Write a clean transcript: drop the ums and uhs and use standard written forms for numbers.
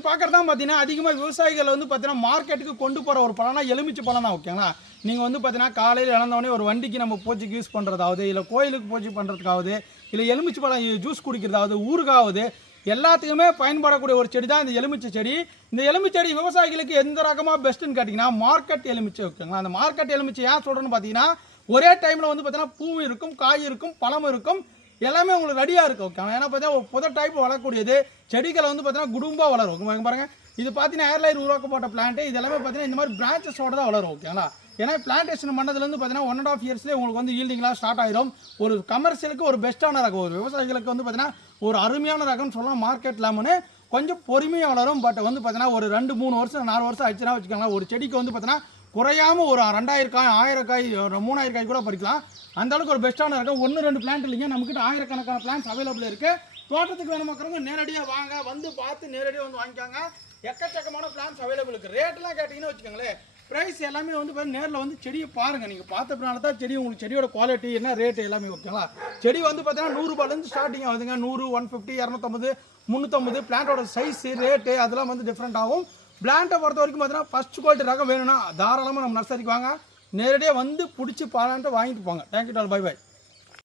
நீங்கள் பார்க்குறது தான் பார்த்தீங்கன்னா அதிகமாக விவசாயிகள் வந்து பார்த்தீங்கன்னா மார்க்கெட்டுக்கு கொண்டு போகிற ஒரு பழம்னா எலுமிச்சை பழம் தான். ஓகேங்களா, நீங்கள் வந்து பார்த்தீங்கன்னா காலையில் இழந்தவொடனே ஒரு வண்டிக்கு நம்ம பூச்சிக்கு யூஸ் பண்ணுறதாவது, இல்லை கோயிலுக்கு பூச்சி பண்ணுறதுக்காவது, இல்லை எலுமிச்சை பழம் ஜூஸ் குடிக்கிறதாவது, ஊறுகாவது, எல்லாத்துக்குமே பயன்படக்கூடிய ஒரு செடி தான் இந்த எலுமிச்சை செடி. இந்த எலுமிச்சை செடி விவசாயிகளுக்கு எந்த ரகமாக பெஸ்ட்டுன்னு கேட்டிங்கன்னா மார்க்கெட் எலுமிச்சை. ஓகேங்களா, அந்த மார்க்கெட் எலுமிச்சை ஏன் சொல்கிறேன்னு பார்த்தீங்கன்னா ஒரே டைமில் வந்து பார்த்தீங்கன்னா பூவும் இருக்கும், காய் இருக்கும், பழம் இருக்கும், எல்லாமே உங்களுக்கு ரெடியாக இருக்குது. ஓகே, ஏன்னா பார்த்தீங்கன்னா புத டைப் வளரக்கூடியது. செடிகளை வந்து பார்த்தீங்கன்னா குடும்பாக வளரும். ஓகே பாருங்கள், இது பார்த்தீங்கன்னா ஏர்லைன் உருவாக்கப்பட்ட பிளான்ட்டு. இது எல்லாமே பார்த்தீங்கன்னா இந்த மாதிரி பிரான்ச்சஸோட தான் வளரும். ஓகேங்களா, ஏன்னா பிளான்டேஷன் பண்ணதுலேருந்து பார்த்தீங்கன்னா 1.5 இயர்ஸ்லேயே உங்களுக்கு வந்து ஈல்டிங்லாம் ஸ்டார்ட் ஆகிடும். ஒரு கமர்ஷியலுக்கு ஒரு பெஸ்ட்டான ரகம், ஒரு விவசாயிகளுக்கு வந்து பார்த்தீங்கன்னா ஒரு அருமையான ரகம்னு சொல்லலாம். மார்க்கெட் லெமனு கொஞ்சம் பொறுமையாக வளரும். பட் வந்து பார்த்தீங்கன்னா ஒரு 2-3 வருஷம் 4 வருஷம் ஆச்சுன்னா வச்சுக்கோங்களேன், ஒரு செடிக்கு வந்து பார்த்தீங்கன்னா குறையாமல் ஒரு 2000 காய், 1000 காய், ஒரு 3000 காய் கூட பறிக்கலாம். அந்த அளவுக்கு ஒரு பெஸ்ட்டான ரகம். 1-2 பிளான்ட் இல்லைங்க, நம்மக்கிட்ட ஆயிரக்கணக்கான பிளான்ஸ் அவைலபிள் இருக்குது. தோட்டத்துக்கு வேணுமாக்கிறவங்க நேரடியாக வாங்க, வந்து பார்த்து நேரடியாக வந்து வாங்கிக்காங்க. எக்கச்சக்கமான பிளான்ஸ் அவைலபிள் இருக்குது. ரேட்டெலாம் கேட்டிங்கன்னு வச்சுக்கோங்களேன், ப்ரைஸ் எல்லாமே வந்து நேரில் வந்து செடியை பாருங்கள். நீங்கள் பார்த்தப்பனால தான் செடி உங்களுக்கு செடியோட குவாலிட்டி என்ன ரேட்டு எல்லாமே. ஓகேங்களா, செடி வந்து பார்த்தீங்கன்னா 100 ரூபாயிலேருந்து ஸ்டார்டிங் ஆகுதுங்க. 100, 150, 250, 350. பிளான்ட்டோட சைஸு, ரேட்டு அதெல்லாம் வந்து டிஃப்ரெண்ட் ஆகும். பிளான்ட்டை பொறுத்த வரைக்கும் பார்த்தீங்கன்னா ஃபஸ்ட் குவாலிட்டி ரகம் வேணும்னா தாராளமாக நம்ம நர்சரிக்கு வாங்க, நேரடியாக வந்து பிடிச்சி பிளான்ட்டை வாங்கிட்டு போங்க. Thank you doll, bye by.